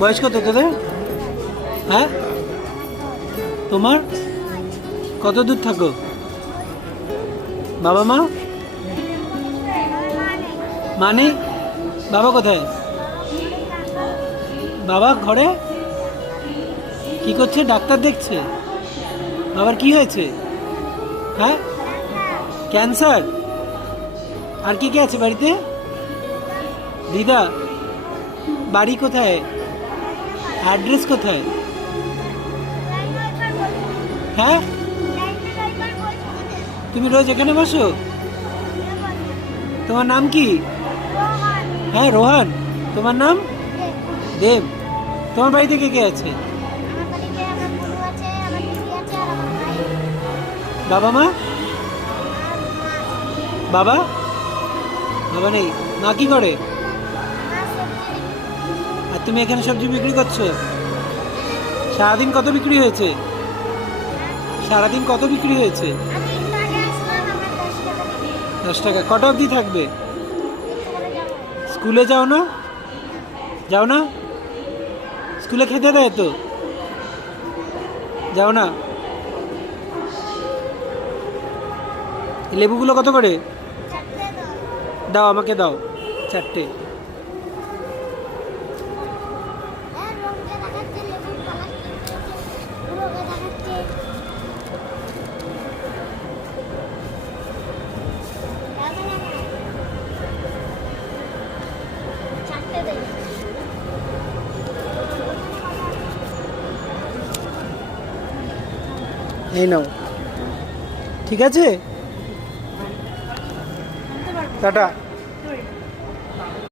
বয়স কত তোদের? হ্যাঁ, তোমার কত দূর থাকো? বাবা মা মানে? বাবা কোথায়? বাবা ঘরে কি করছে? ডাক্তার দেখছে? বাবার কি হয়েছে? হ্যাঁ, ক্যান্সার। আর কি কি আছে বাড়িতে? দিদা, বাড়ি কোথায়? অ্যাড্রেস কোথায়? হ্যাঁ, তুমি রোজ এখানে বসো? তোমার নাম কি? হ্যাঁ, রোহান। তোমার নাম? দেব। তোমার বাড়িতে কে কে আছে? বাবা মা? বাবা? বাবা নেই। মা কি করে? আর তুমি এখানে সবজি বিক্রি করছো? সারাদিন কত বিক্রি হয়েছে? সারাদিন কত বিক্রি হয়েছে? 10 টাকা। কটা অবধি থাকবে? স্কুলে যাও না? যাও না? স্কুলে খেতে দেয় তো? যাও না? লেবুগুলো কত করে? দাও, আমাকে দাও 4টে। এই নাও, ঠিক আছে, টাটা।